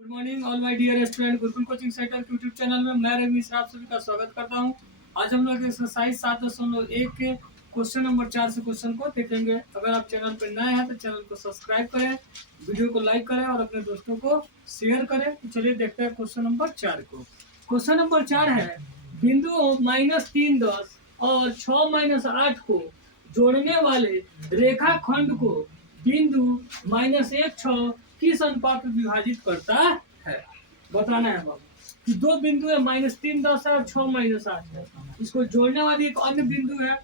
Good morning all my dear student. Gurukul coaching centre के YouTube channel में मैं रवि मिश्रा आप सभी का स्वागत करता हूं। आज हम लोग एक्सरसाइज 7.1 के क्वेश्चन नंबर 4 से क्वेश्चन को देखेंगे। अगर आप चैनल पर नए हैं तो चैनल को सब्सक्राइब करें, वीडियो को लाइक करें और अपने दोस्तों को शेयर करें। तो चलिए देखते हैं क्वेश्चन नंबर 4 को। क्वेश्चन नंबर 4 है, बिंदु -3 10 और 6 - 8 को जोड़ने वाले रेखाखंड को बिंदु -1 6 किस अनुपात में विभाजित करता है। बताना है बाबू कि दो बिंदु है, -3 10 है और 6 - 8 है। इसको जोड़ने वाली एक अन्य बिंदु है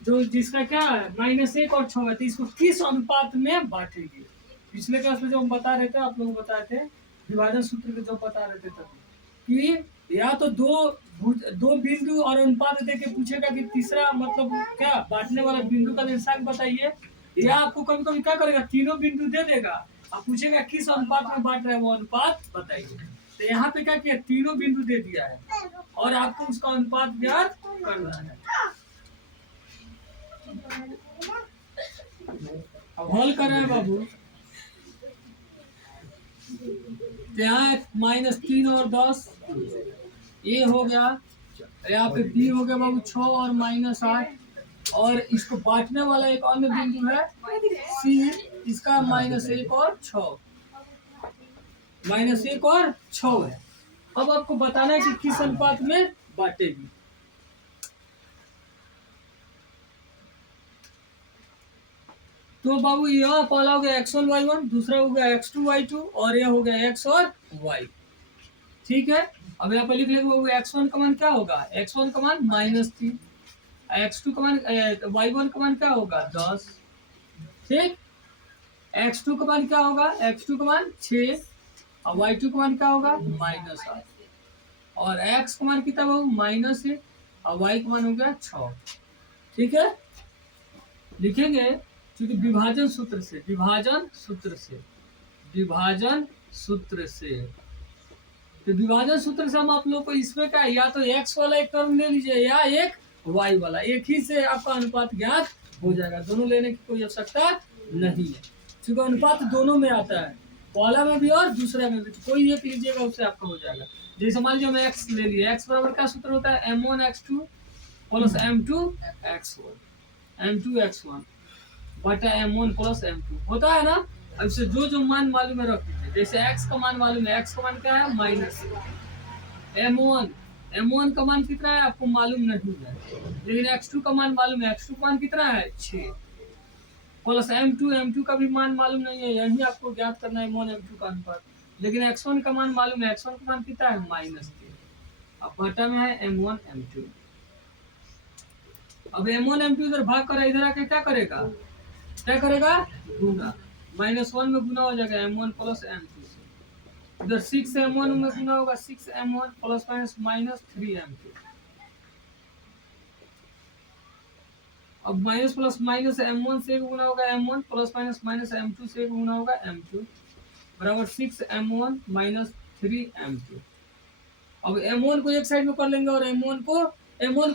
जो जिसका क्या है -1 और 6 है। तो इसको किस अनुपात में बांटेगी। पिछले क्लास में जो हम बता रहे थे, आप लोग बताए थे विभाजन सूत्र के जो बता रहे थे तब कि या तो दो बिंदु और अनुपात दे के पूछेगा कि तीसरा मतलब क्या बांटने वाला बिंदु का निर्देशांक बताइए, या आपको कभी कभी क्या करेगा तीनों बिंदु दे देगा, आप पूछेगा किस अनुपात में बांट रहा है वो अनुपात बताइए। तो यहाँ पे क्या किया, तीनों बिंदु दे दिया है और आपको उसका अनुपात ज्ञात करना है। अब हल कर रहे हैं बाबू। यहाँ -3 और 10 ये हो गया, यहाँ पे बी हो गया बाबू 6 और -8, और इसको बांटने वाला एक अन्य बिंदु है सी, इसका -1 और 6 -1 और 6 है। अब आपको बताना है कि किस अनुपात में बांटेगी। तो बाबू यह पहला हो गया x1 y1, दूसरा हो गया x2 y2 और यह हो गया x और y। ठीक है, अब यहाँ पे लिख लेंगे बाबू x1 का मान क्या होगा, x1 का मान -3, x2 का मान y1 का मान क्या होगा 10। ठीक, x2 का मान क्या होगा, x2 का मान 6 और y2 का मान क्या होगा -8, और x का मान कितना बाबू -1 और y का मान हो गया 6। ठीक है, लिखेंगे क्योंकि विभाजन सूत्र से तो विभाजन सूत्र से हम आप लोग को इसमें क्या या तो x वाला एक टर्म ले लीजिए या एक y वाला, एक ही से आपका अनुपात ज्ञात हो जाएगा। दोनों लेने की कोई आवश्यकता नहीं है क्योंकि अनुपात दोनों में आता है, पहला में भी और दूसरा में भी। तो कोई एक लीजिएगा उससे आपका हो जाएगा। जैसे मान लीजिए हम x ले लिए, x बराबर क्या सूत्र होता है m1x2 प्लस m2x1 बटा m1 प्लस m2 होता है ना। अब इसे जो मान मालूम है रख दीजिए। जैसे x का मान मालूम है, x का मान क्या है -m1 का मान कितना है आपको मालूम नहीं है, लेकिन x2 का मान मालूम है, x2 का मान कितना है 6 प्लस m2 का भी मान मालूम नहीं है, यही आपको ज्ञात करना है m1 m2 का अनुपात। लेकिन x1 का मान मालूम है, x1 का मान कितना है -3, अब बटा में है m1 m2। अब m1 m2 इधर भाग कर इधर आके क्या करेगा गुना, -1 में गुना हो जाएगा m1 प्लस m2 से, इधर 6 m1 में गुना होगा 6 m1 प्लस -3 m2। अब माइनस प्लस माइनस m1 से गुना होगा m1 प्लस माइनस m2 से गुना होगा m2 बराबर 6 m1 -3 m2। अब m1 को एक साइड में कर लेंगे और m1 को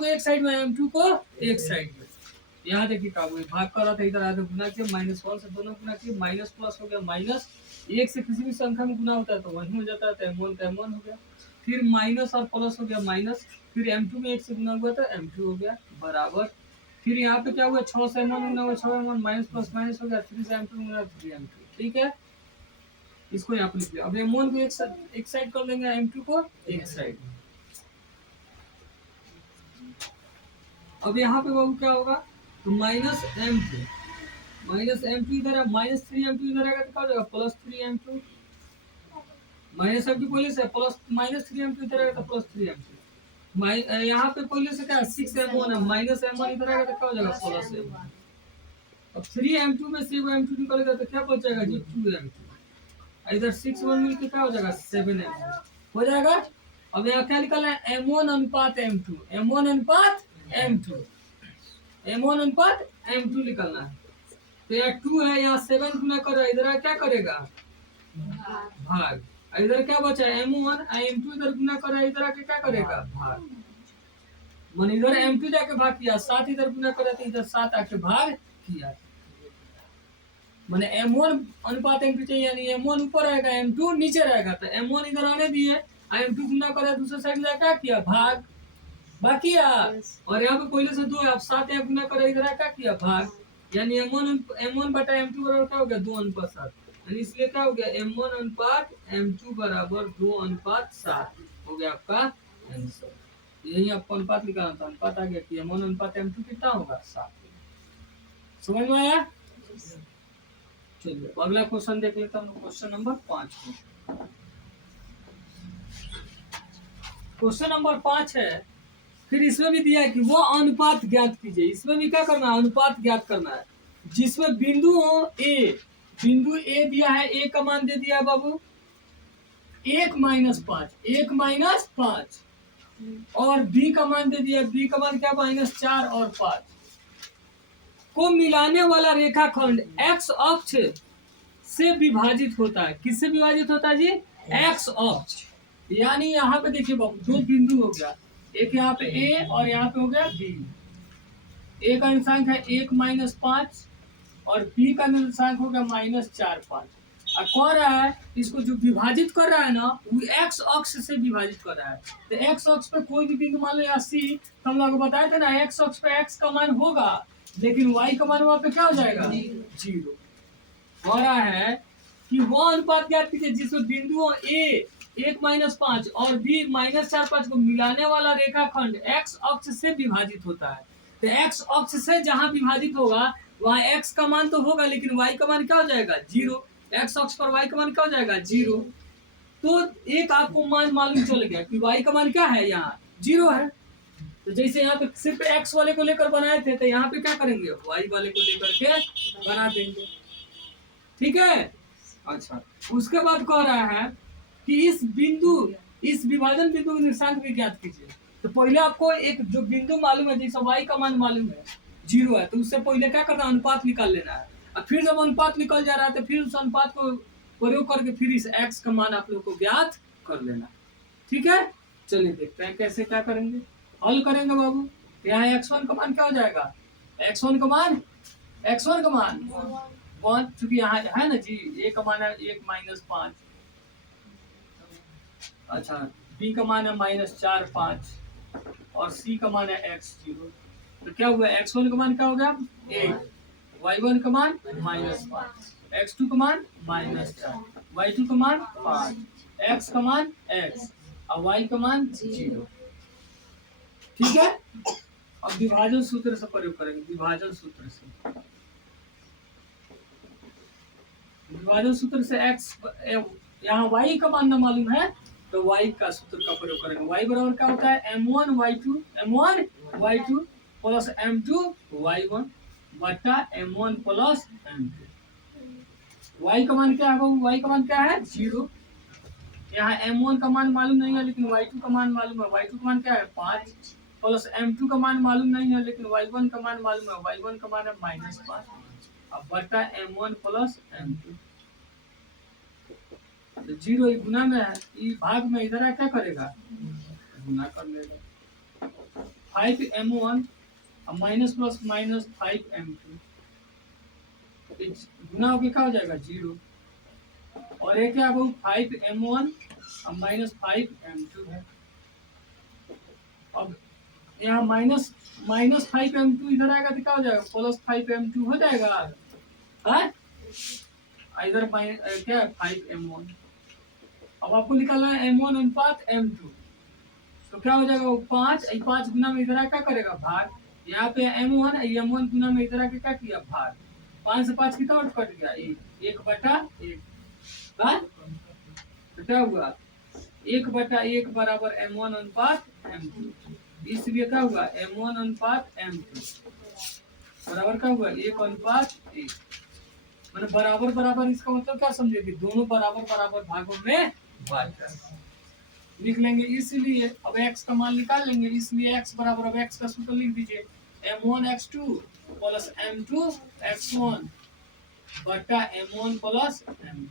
एक साइड में, m2 को एक साइड में। यहाँ देखिए क्या हुआ, भाग कर रहा था इधर आधा गुना किया, -1 से दोनों गुना किए, माइनस प्लस हो गया माइनस, एक से किसी भी संख्या में गुना होता है तो वही हो जाता है, तो m1 का m1 हो गया, फिर माइनस और प्लस हो गया माइनस, फिर m2 में एक से गुना हुआ तो m2 हो गया बराबर, फिर यहाँ पे क्या हुआ 6 से m1 गुना हुआ 6 m1 माइनस प्लस माइनस हो गया 3 से m2 गुना 3 m2। ठीक है, इसको यहाँ पे लिख लिया। अब m1 को एक साइड कर लेंगे, m2 को एक साइड। अब यहाँ पे बाबू क्या होगा, तो -m2 इधर है, -3m2 इधर आएगा तो क्या हो जाएगा +3m2, -m2 पहले से प्लस -3m2 इधर आएगा तो +3m2। यहाँ पे पहले से क्या 6m1 है, -m1 इधर आएगा तो क्या हो जाएगा +m1। अब 3m2 में से m2 निकलेगा तो क्या बच जाएगा जी 2m2, इधर 6 1 मिलकर क्या हो जाएगा 7m2 हो जाएगा। अब यहाँ क्या निकलना है m1 अनुपात m2, m1 अनुपात m2 निकलना है। तो यहाँ 2 है, यहाँ 7 गुना कर रहा है, इधर क्या करेगा भाग, इधर क्या बचा है m1 m2 इधर गुना कर रहा है, इधर आके क्या करेगा भाग, मन इधर m2 जाके भाग किया, 7 इधर गुना कर रहा था, इधर 7 आके भाग किया। मैंने M1 अनुपात M2 चाहिए, यानी M1 ऊपर रहेगा M2 नीचे रहेगा, तो M1 इधर आने दिए, M2 गुना करे दूसरे साइड क्या किया भाग, बाकी और यहाँ पे पहले से 2 है, अब 7 यहाँ गुना करे इधर क्या किया भाग, यानी M1 बटा M2 बराबर क्या हो गया 2:7, यानी इसलिए क्या हो गया M1 अनुपात M2 बराबर 2:7 हो गया आपका आंसर। यही आपको अनुपात निकालना था, अनुपात आ गया कि M1 अनुपात M2 कितना होगा 7। समझ में आया? चलिए अगला क्वेश्चन देख लेता हूँ, क्वेश्चन नंबर 5 को। क्वेश्चन नंबर 5 है, फिर इसमें भी दिया है कि वो अनुपात ज्ञात कीजिए। इसमें भी क्या करना है, अनुपात ज्ञात करना है जिसमें बिंदु हो ए, बिंदु ए दिया है, ए का मान दे दिया है बाबू 1-5, 1-5, और बी का मान दे दिया, बी का मान क्या -4 और 5 को मिलाने वाला रेखाखंड एक्स अक्ष से विभाजित होता है। किससे विभाजित होता है जी? एक्स अक्ष। यानी यहाँ पे देखिए बाबू 2 बिंदु हो गया, एक यहाँ पे ए और यहाँ पे हो गया बी। ए का निर्देशांक है 1-5 और बी का निर्देशांक हो गया -4-5। और कह रहा है इसको जो विभाजित कर रहा है ना, वो एक्स अक्ष से विभाजित कर रहा है। तो एक्स अक्ष पे कोई भी बिंदु मान लो या सी, तो हम लोग बताए थे ना एक्स अक्ष पे एक्स का मान होगा, लेकिन वाई का मान वहां पे क्या हो जाएगा 0। कह रहा है कि वो अनुपात ज्ञात कीजिए जिसमें बिंदुओं ए 1-5 और बी -4-5 को मिलाने वाला रेखाखंड एक्स अक्ष से विभाजित होता है। तो एक्स अक्ष से जहां विभाजित होगा वहां एक्स का मान तो होगा, लेकिन वाई का मान क्या हो जाएगा 0। एक्स अक्ष पर वाई का मान क्या हो जाएगा 0। तो एक आपको मान मालूम चल गया कि वाई का मान क्या है, यहाँ 0 है। तो जैसे यहाँ पे सिर्फ एक्स वाले को लेकर बनाए थे, तो यहाँ पे क्या करेंगे वाई वाले को लेकर के बना देंगे, ठीक है। अच्छा, उसके बाद कह रहा है कि इस विभाजन बिंदु के निर्देशांक भी ज्ञात कीजिए। तो पहले आपको एक जो बिंदु मालूम है, जैसे वाई का मान मालूम है 0 है, तो उससे पहले क्या करना है अनुपात निकाल लेना है। और फिर जब अनुपात निकल जा रहा है तो फिर उस अनुपात को प्रयोग करके फिर इस एक्स का मान आप लोग को ज्ञात कर लेना, ठीक है। चलिए देखते हैं कैसे क्या करेंगे, हल करेंगे बाबू। यहाँ x1 का मान क्या हो जाएगा, x1 का मान 1, चूंकि यहाँ है ना जी, ए का मान है 1-5, अच्छा बी का मान है -4-5 और सी का मान है x0। तो क्या हुआ x1 का मान क्या हो गया 1, y1 का मान -5, x2 का मान -4, y2 का मान 5, x का मान x और y का मान 0, ठीक है। अब विभाजन सूत्र से प्रयोग करेंगे, विभाजन सूत्र से, विभाजन सूत्र से x, यहाँ y का मान न मालूम है तो y का सूत्र का प्रयोग करेंगे। y बराबर क्या होता है m1y2 प्लस m2y1 बटा m1 प्लस m2। y का मान क्या है, y का मान क्या है 0। यहाँ m1 का मान मालूम नहीं है, लेकिन y2 का मान मालूम है, y2 का मान क्या है 5, प्लस m2 का मान मालूम नहीं है, लेकिन y1 का मान मालूम है, y1 का मान है -5, अब बटा m1 प्लस m2। तो 0 गुना में है, ये भाग में इधर क्या करेगा गुना कर लेगा। 5m1 अब माइनस प्लस माइनस 5m2 गुना होके क्या हो जाएगा 0, और एक क्या 5m1 अब -5m2 है। अब यहाँ -5m2 इधर आएगा तो क्या हो जाएगा +5m2 हो जाएगा, है इधर क्या है 5m1। अब आपको निकालना है m1 अनुपात m2, तो क्या हो जाएगा 5 गुना में इधर क्या करेगा भाग, यहाँ पे m1 गुना में इधर आके क्या किया भाग, 5 से 5 कितना कट गया 1/1, तो क्या हुआ 1/1 बराबर m1 अनुपात m2, इसलिए क्या हुआ m1 अनुपात m2 बराबर क्या हुआ 1/1। मैंने बराबर बराबर, इसका मतलब क्या समझे कि दोनों बराबर बराबर भागों में बांट लिख लेंगे, इसलिए अब x का मान निकाल लेंगे, इसलिए x बराबर, अब x का सूत्र लिख दीजिए m1 x2 plus m2 x1 बटा m1 प्लस m2।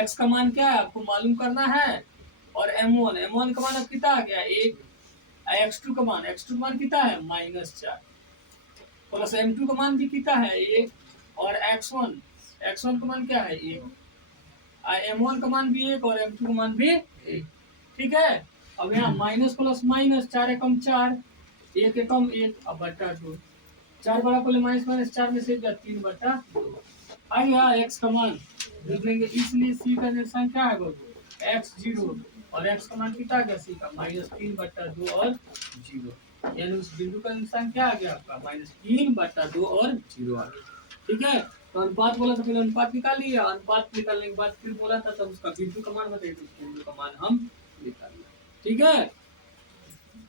x का मान क्या है आपको मालूम करना है, और m1 का मान अब कितना आ गया 1, x2 का मान कितना है -4, प्लस m2 का मान भी कितना है 1, और x1 का मान क्या है 1, m1 का मान भी 1 और m2 का मान भी 1। ठीक है, अब यहाँ माइनस प्लस माइनस, 4 एकम 4, 1 एकम 1, अब बटा 2, 4 बड़ा पहले माइनस माइनस 4 में से 3/2 आ गया x का मान लिख लेंगे। इसलिए c का निर्देशांक क्या है बाबू x0 और x का मान कितना आ गया c का -3/2 और 0, यानी उस बिंदु का निर्देशांक क्या आ गया आपका -3/2 और 0 आ गया। ठीक है, तो अनुपात बोला था, पहले अनुपात निकाल लिया, अनुपात निकालने के बाद फिर बोला था तब उसका बिंदु का मान बताइए, तो बिंदु का मान हम निकाल लिया। ठीक है,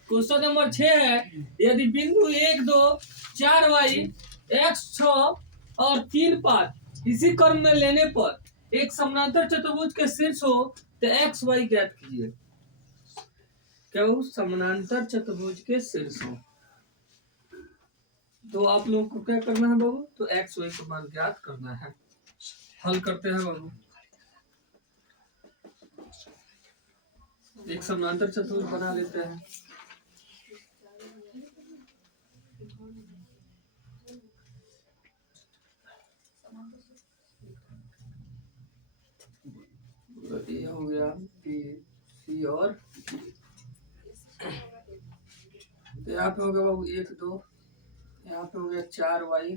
क्वेश्चन नंबर 6 है, यदि बिंदु 1 2 4 वाई x 6 और 3 5 इसी क्रम में लेने पर एक समानांतर चतुर्भुज के शीर्ष हो तो एक्स वाई ज्ञात कीजिए। क्या वो समानांतर चतुर्भुज के शीर्ष हो, तो आप लोगों को क्या करना है बाबू, तो एक्स वाई का मान ज्ञात करना है। हल करते हैं बाबू। एक समानांतर चतुर्भुज बना लेते हैं। ये हो गया बी सी और तो यहाँ पे हो गया बाबू 1 2, यहाँ पे हो गया 4 वाई,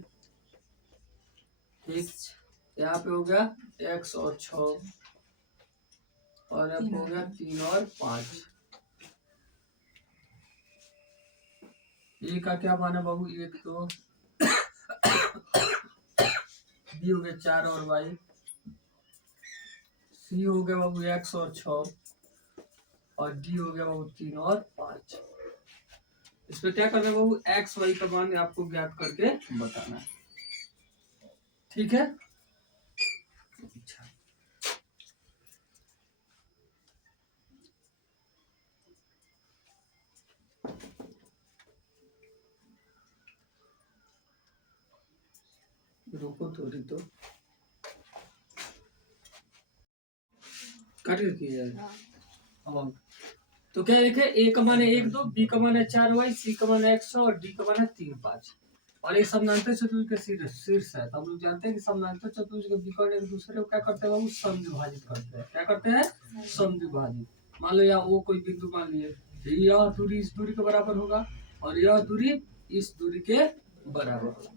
ठीक, यहाँ पे हो गया x और 6 और यहाँ पे हो गया 3 और 5। ए का क्या मान है बाबू 1 2, बी हो गया 4 और वाई, सी हो गया बाबू x और 6 और डी हो गया बाबू 3 और 5। इस पे क्या करना है बाबू, एक्स वाई का मान आपको ज्ञात करके बताना है। ठीक है, अच्छा रुको थोड़ी, तो कट किया जाए। अब तो क्या लिखे, ए का मान है 1 2, बी का मान है 4 वाई, सी का मान है x और डी का मान है 3 5 और ये समानांतर चतुर्भुज का शीर्ष है। तो हम लोग जानते हैं कि समानांतर चतुर्भुज के विकर्ण एक दूसरे को क्या करते हैं बाबू, समद्विभाजित करते हैं। क्या करते हैं, समद्विभाजित। मान लो यहाँ वो कोई बिंदु मान लिए, यह दूरी इस दूरी के बराबर होगा और यह दूरी इस दूरी के बराबर होगा।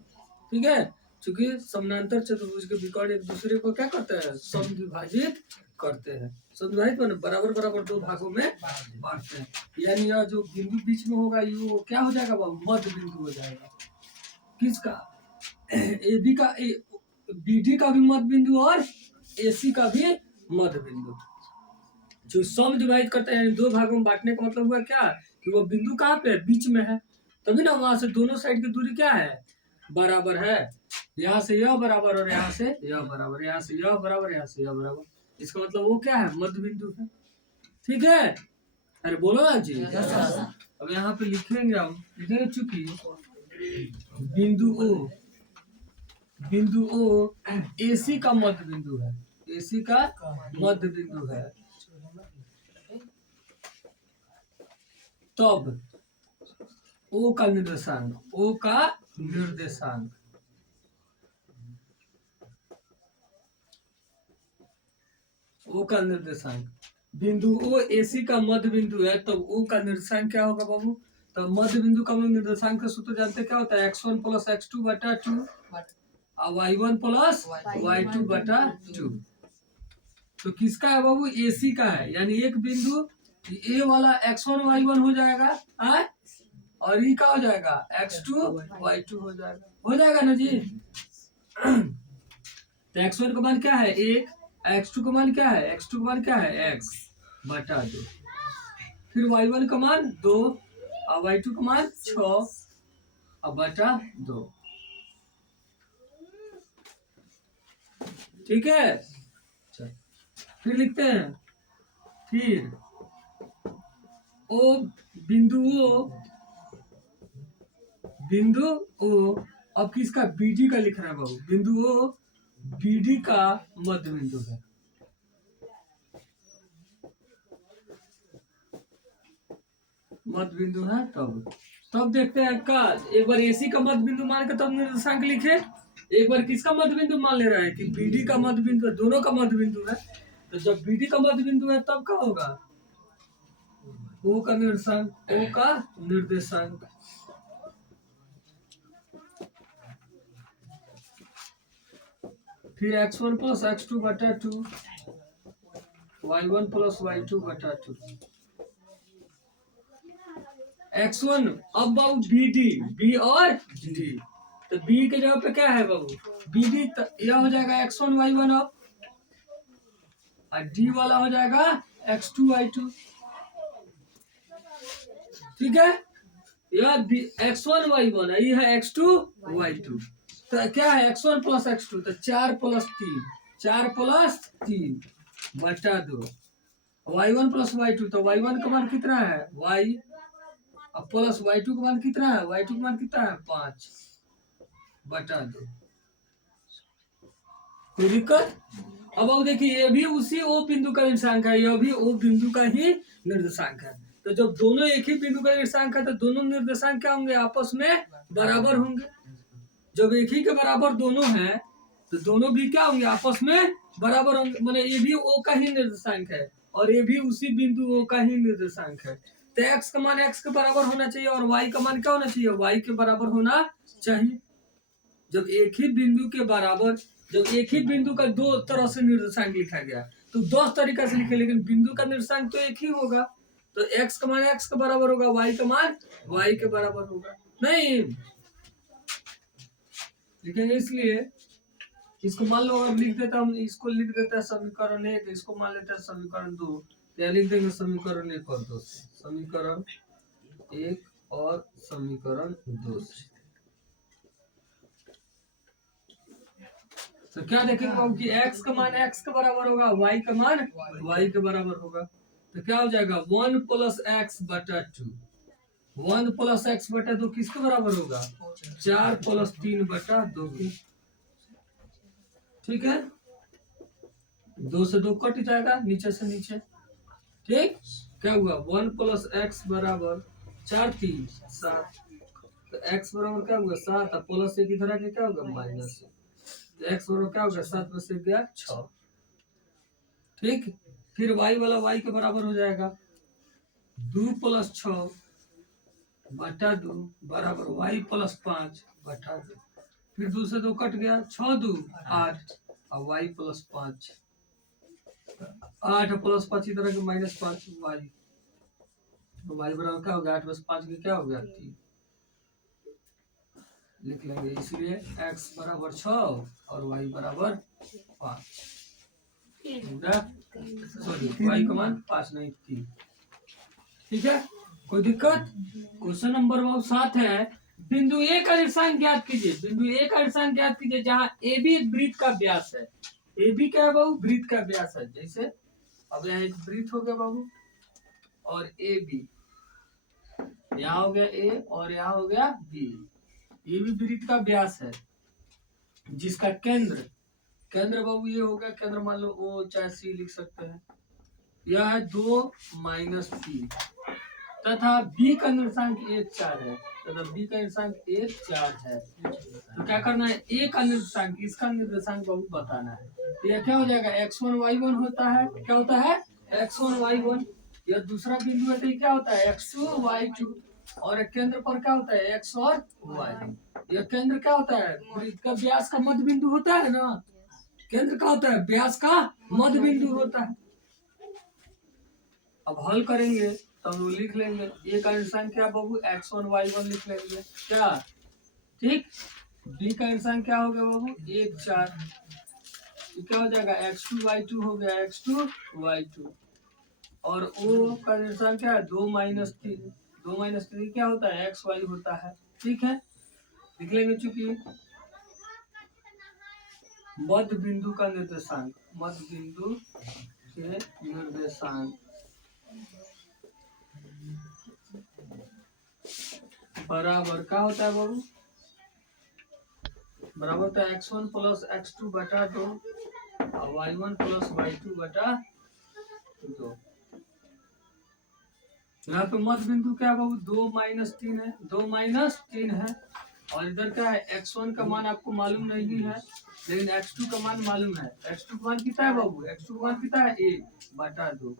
ठीक है, चूंकि समानांतर चतुर्भुज के विकर्ण एक दूसरे को क्या करते हैं, समद्विभाजित करते हैं। समद्विभाजित माने बराबर बराबर दो भागों में बांटते हैं, यानी यह जो बिंदु बीच में होगा ये क्या हो जाएगा बाबू, मध्य बिंदु हो जाएगा। किसका, ए बी का, बी डी का भी मध्य बिंदु और ए सी का भी मध्य बिंदु। जो समद्विभाजित करते हैं दो भागों में बांटने का मतलब हुआ क्या, कि वो बिंदु कहाँ पे बीच में है, तभी ना वहां से दोनों साइड की दूरी क्या है, बराबर है। यहाँ से यह बराबर और यहाँ से यह बराबर, यहाँ से यह बराबर, यहाँ से यह बराबर, इसका मतलब वो क्या है, मध्य बिंदु है। ठीक है, अरे बोलो ना जी। अब यहाँ पे लिखेंगे हम, लिखेंगे चूंकि बिंदु ओ एसी का मध्य बिंदु है, एसी का मध्य बिंदु है, तब ओ का निर्देशांक, ओ का निर्देशांक ओ का निर्देशांक, बिंदु ओ एसी का मध्य बिंदु है, तब ओ का निर्देशांक क्या होगा बाबू, तो मध्य बिंदु का निर्देशांक का सूत्र जानते क्या होता है, x1 + x2 बटा 2 और y1 + y2 बटा 2। तो किसका है बाबू, एसी का है, यानी एक बिंदु ए वाला x1 y1 हो जाएगा और ई का हो जाएगा x2 y2 हो जाएगा ना जी। तो x1 का मान क्या है 1, x2 का मान क्या है, x2 का मान क्या है x बटा 2, फिर y1 का मान 2 और y2 का मान 6 और बटा 2। ठीक है, फिर लिखते हैं, फिर ओ बिंदु ओ अब किसका, बीडी का लिखना है बाबू, बिंदु ओ बीडी का मध्य बिंदु है। मध्य बिंदु है, तब देखते हैं का, एक बार एसी का मध्य बिंदु मान के तब निर्देशांक लिखे, एक बार किसका मध्य बिंदु मान ले रहा है कि BD का मध्य बिंदु है, दोनों का मध्य बिंदु है। तो जब BD का मध्य बिंदु है तब क्या होगा, O का निर्देशांक, O का निर्देशांक। फिर x1 प्लस x2 बटा 2, y1 प्लस y2 बटा 2। x1 अब बाबू BD, B और D, तो B के जगह पे क्या है बाबू, BD, यह हो जाएगा x1 y1 अब, और D वाला हो जाएगा x2 y2। ठीक है, यह x1 y1 है, ये है x2 y2। तो क्या है x1 प्लस x2, तो 4 प्लस 3, 4 प्लस 3 बटा 2, y1 प्लस y2, तो y1 का मान कितना है y, अब प्लस y2 का मान कितना है, y2 का मान कितना है 5 बटा 2। कोई दिक्कत? अब देखिए ये भी उसी O बिंदु का निर्देशांक है, यह भी O बिंदु का ही निर्देशांक है। तो जब दोनों एक ही बिंदु का निर्देशांक है तो दोनों निर्देशांक क्या होंगे, आपस में बराबर होंगे। जब एक ही के बराबर दोनों हैं तो दोनों भी क्या होंगे, आपस में बराबर होंगे। माने ये भी O का ही निर्देशांक है और ये भी उसी बिंदु O का ही निर्देशांक है। तो x का मान x के बराबर होना चाहिए और y का मान क्या होना चाहिए, y के बराबर होना चाहिए। जब एक ही बिंदु के बराबर, जब एक ही बिंदु का दो तरह से निर्देशांक लिखा गया तो 10 तरीका से लिखे, लेकिन बिंदु का निर्देशांक तो एक ही होगा। तो x का मान x के बराबर होगा, y का मान y के बराबर होगा। नहीं लिखेंगे, इसलिए इसको मान लो अब लिख देता हूँ, इसको लिख देता है समीकरण 1, इसको मान लेता है समीकरण 2, तो लिख देंगे समीकरण 1 और 2 से, समीकरण 1 और समीकरण 2 से। तो क्या देखेंगे बाबू कि x का मान x के बराबर होगा, y का मान y के बराबर होगा। तो क्या हो जाएगा 1 प्लस x बटा 2, 1 प्लस x बटा 2 किसके बराबर होगा, 4 प्लस 3 बटा 2 की। ठीक है, 2 से 2 कट जाएगा, नीचे से नीचे। ठीक, क्या हुआ 1 प्लस x बराबर 4 3 7, तो x बराबर क्या हुआ 7, प्लस एक इधर आके क्या होगा माइनस, x बराबर क्या होगा 7 में से गया 6। ठीक, फिर y वाला y के बराबर हो जाएगा 2 प्लस 6 बटा 2 बराबर y प्लस 5 बटा 2। फिर 2 से 2 कट गया, 6 2 8 और y प्लस 5, 8 प्लस 5 इधर के माइनस 5 y, तो y बराबर क्या होगा 8 प्लस 5 के क्या हो गया 3 लिख लेंगे। इसलिए x बराबर 6 और y बराबर 5, सॉरी y का मान 5 नहीं 3। ठीक है, कोई दिक्कत? क्वेश्चन नंबर 7 है, बिंदु ए का निर्देशांक ज्ञात कीजिए। बिंदु ए का निर्देशांक ज्ञात कीजिए जहाँ ए बी एक वृत्त का व्यास है। ए बी क्या है बाबू, वृत्त का व्यास है। जैसे अब यहाँ एक वृत्त हो गया बाबू और ए बी, यहाँ हो गया ए और यहाँ हो गया बी, ये भी वृत्त का व्यास है जिसका केंद्र, केंद्र बाबू ये हो गया केंद्र, मान लो ओ चाहे सी लिख सकते हैं। यह है 2 माइनस 3 तथा बी का निर्देशांक 1 4 है, तथा बी का निर्देशांक 1 4 है। तो क्या करना है, ए का निर्देशांक, इसका निर्देशांक बाबू बताना है। तो यह क्या हो जाएगा x1 y1 होता है, क्या होता है x1 y1। यह दूसरा बिंदु है तो ये क्या होता है x2 y2, और केंद्र पर क्या होता है x और y। यह केंद्र क्या होता है, वृत्त का व्यास का मध्य बिंदु होता है ना, केंद्र का होता है व्यास का मध्य बिंदु होता है। अब हल करेंगे तो हम लिख लेंगे ए का निर्देशांक क्या बाबू x1 y1 लिख लेंगे क्या। ठीक, बी का निर्देशांक क्या हो गया बाबू 1 4, क्या हो जाएगा x2 y2 हो गया x2 y2, और ओ का निर्देशांक क्या है 2 माइनस 3, 2 माइनस 3 क्या होता है x y होता है। ठीक है, लिख लेंगे चूंकि मध्य बिंदु का निर्देशांक, मध्य बिंदु के निर्देशांक बराबर क्या होता है बाबू, बराबर होता है x1 प्लस x2 बटा 2 और y1 प्लस y2 बटा 2। यहाँ पे मध्य बिंदु क्या बाबू 2 माइनस 3 है, 2 माइनस 3 है, और इधर क्या है, x1 का मान आपको मालूम नहीं है, लेकिन x2 का मान मालूम है। x2 का मान कितना है बाबू, x2 का मान कितना है 1/2।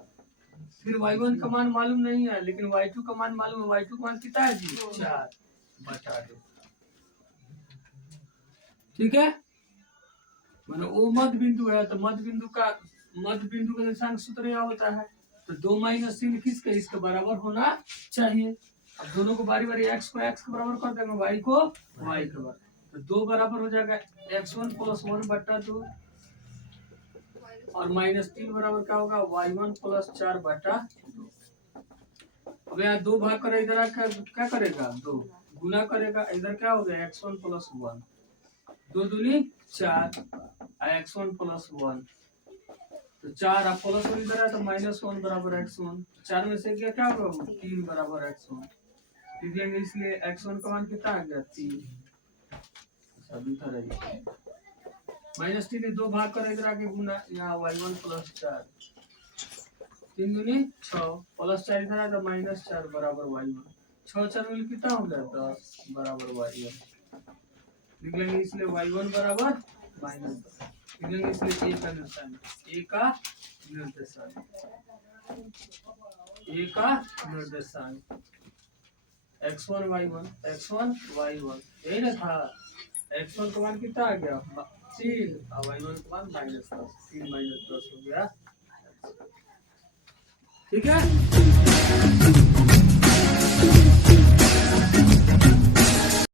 फिर y1 का मान मालूम नहीं है, लेकिन y2 का मान मालूम है। y2 का मान कितना है जी, 4/2। ठीक है, मतलब वो मध्य बिंदु है, तो मध्य बिंदु का निर्देशांक सूत्र क्या होता है, तो 2 - 3 किसके, इसके बराबर होना चाहिए। अब दोनों को बारी बारी x को x के बराबर कर देंगे, y को y के बराबर, तो 2 बराबर हो जाएगा x1 + 1/2 और -3 बराबर क्या होगा, y1 + 4/2। अब यहाँ 2 भाग करे, इधर आकर क्या करेगा, 2 गुना करेगा, इधर क्या हो गया x1 + 1, 2 दूनी 4 x1 + 1, तो 4 आप प्लस 1 इधर है तो -1 बराबर x1, 4 में से क्या होगा 3 बराबर x1 लिख लेंगे, इसलिए x1 का मान कितना आ गया 3। सभी तरह -3 2 भाग कर इधर आके गुना, यहाँ y1 + 4, 3 दूनी 6 + 4 इधर है तो -4 बराबर y1, 6 4 में कितना हो गया 10 बराबर y1 लिख लेंगे, इसलिए y1 बराबर -10 लिख लेंगे, इसलिए a का निर्देशांक x1 y1 यही ना था। x1 का मान कितना आ गया 3 और y1 का मान -10, 3 - 10 हो गया। ठीक है।